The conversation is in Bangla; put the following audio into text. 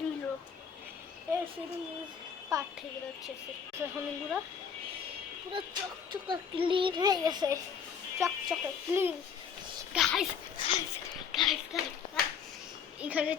দিল পাট থেকে যাচ্ছে এখন পুরো পুরো চকচকা ক্লিন হয়ে গেছে, চকচকা clean. Guys guys guys guys এখানে